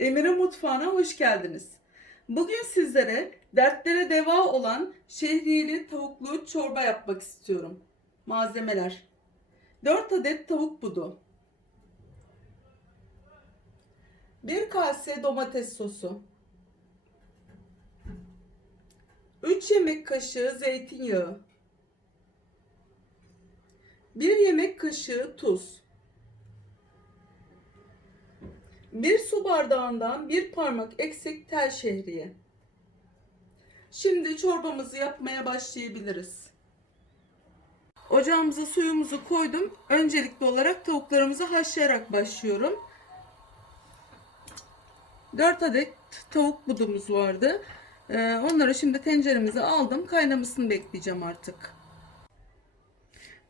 Emine Mutfağı'na hoş geldiniz. Bugün sizlere dertlere deva olan şehriyeli tavuklu çorba yapmak istiyorum. Malzemeler. 4 adet tavuk budu. 1 kase domates sosu. 3 yemek kaşığı zeytinyağı. 1 yemek kaşığı tuz 1 su bardağından bir parmak eksik tel şehriye. Şimdi çorbamızı yapmaya başlayabiliriz. Ocağımıza suyumuzu koydum. Öncelikli olarak tavuklarımızı haşlayarak başlıyorum. 4 adet tavuk budumuz vardı. Ee, onları şimdi tenceremize aldım. Kaynamasını bekleyeceğim artık.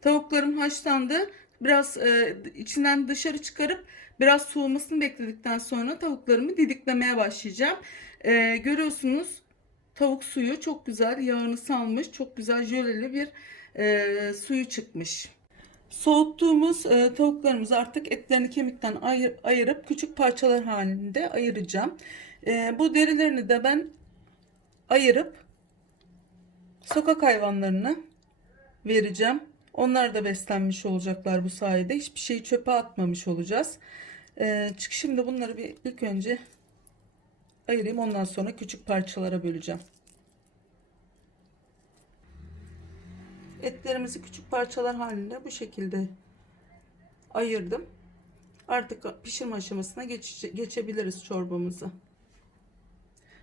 Tavuklarım haşlandı. Biraz e, içinden dışarı çıkarıp biraz soğumasını bekledikten sonra tavuklarımı didiklemeye başlayacağım. E, görüyorsunuz tavuk suyu çok güzel yağını salmış. Çok güzel jöleli bir e, suyu çıkmış. Soğuttuğumuz e, tavuklarımızı artık etlerini kemikten ayır, ayırıp küçük parçalar halinde ayıracağım. E, bu derilerini de ben ayırıp sokak hayvanlarına vereceğim. Onlar da beslenmiş olacaklar bu sayede. Hiçbir şeyi çöpe atmamış olacağız. Ee, şimdi bunları bir ilk önce ayırayım. Ondan sonra küçük parçalara böleceğim. Etlerimizi küçük parçalar halinde bu şekilde ayırdım. Artık pişirme aşamasına geçe, geçebiliriz çorbamızı.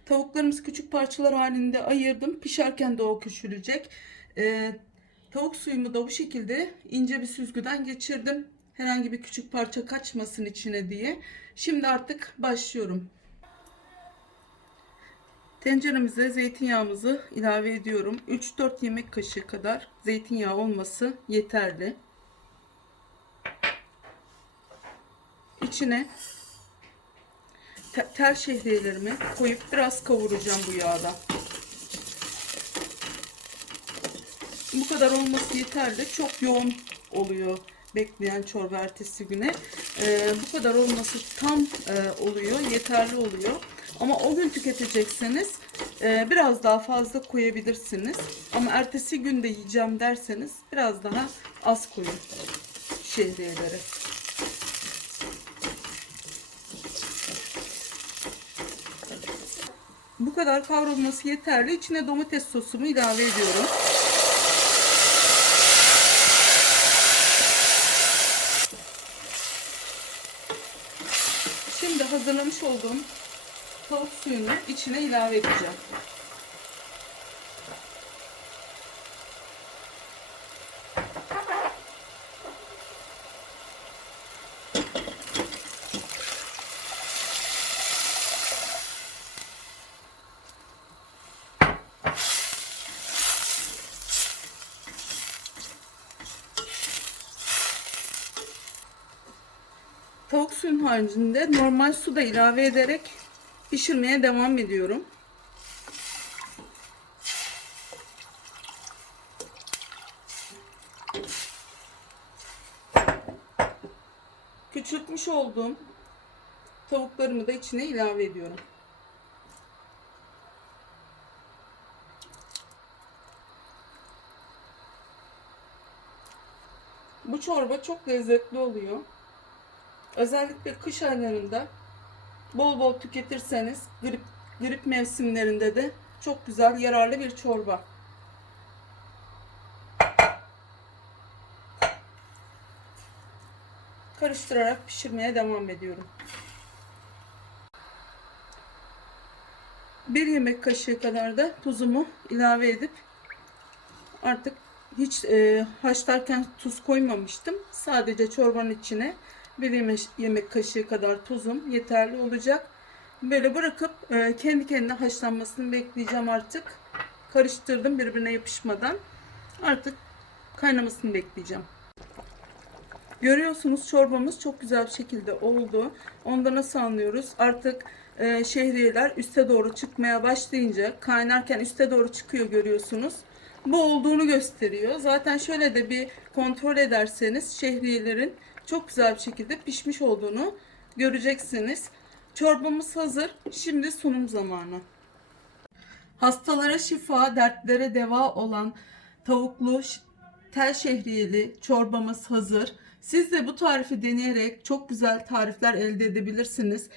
Tavuklarımızı küçük parçalar halinde ayırdım. Pişerken de o küçülecek. Ee, Tavuk suyumu da bu şekilde ince bir süzgüden geçirdim. Herhangi bir küçük parça kaçmasın içine diye. Şimdi artık başlıyorum. Tenceremize zeytinyağımızı ilave ediyorum. 3-4 yemek kaşığı kadar zeytinyağı olması yeterli. İçine tel şehriyelerimi koyup biraz kavuracağım bu yağda. Bu kadar olması yeterli. Çok yoğun oluyor bekleyen çorba ertesi güne. Ee, bu kadar olması tam e, oluyor, yeterli oluyor. Ama o gün tüketecekseniz e, biraz daha fazla koyabilirsiniz. Ama ertesi gün de yiyeceğim derseniz biraz daha az koyun şehriyeleri. Bu kadar kavrulması yeterli. İçine domates sosumu ilave ediyorum. Şimdi hazırlamış olduğum tavuk suyunu içine ilave edeceğim. Tavuk suyun haricinde normal su da ilave ederek pişirmeye devam ediyorum. Küçültmüş olduğum tavuklarımı da içine ilave ediyorum. Bu çorba çok lezzetli oluyor. Özellikle kış aylarında bol bol tüketirseniz grip, grip mevsimlerinde de çok güzel yararlı bir çorba. Karıştırarak pişirmeye devam ediyorum. Bir yemek kaşığı kadar da tuzumu ilave edip artık hiç e, haşlarken tuz koymamıştım. Sadece çorbanın içine bir yemek kaşığı kadar tuzum yeterli olacak. Böyle bırakıp e, kendi kendine haşlanmasını bekleyeceğim artık. Karıştırdım birbirine yapışmadan. Artık kaynamasını bekleyeceğim. Görüyorsunuz çorbamız çok güzel bir şekilde oldu. Onda nasıl anlıyoruz? Artık e, şehriyeler üste doğru çıkmaya başlayınca kaynarken üste doğru çıkıyor görüyorsunuz. Bu olduğunu gösteriyor. Zaten şöyle de bir kontrol ederseniz şehriyelerin çok güzel bir şekilde pişmiş olduğunu göreceksiniz. Çorbamız hazır. Şimdi sunum zamanı. Hastalara şifa, dertlere deva olan tavuklu tel şehriyeli çorbamız hazır. Siz de bu tarifi deneyerek çok güzel tarifler elde edebilirsiniz.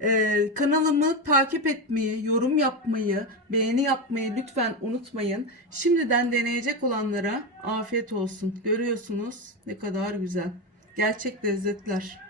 Ee, kanalımı takip etmeyi, yorum yapmayı, beğeni yapmayı lütfen unutmayın. Şimdiden deneyecek olanlara afiyet olsun. Görüyorsunuz ne kadar güzel. Gerçek lezzetler.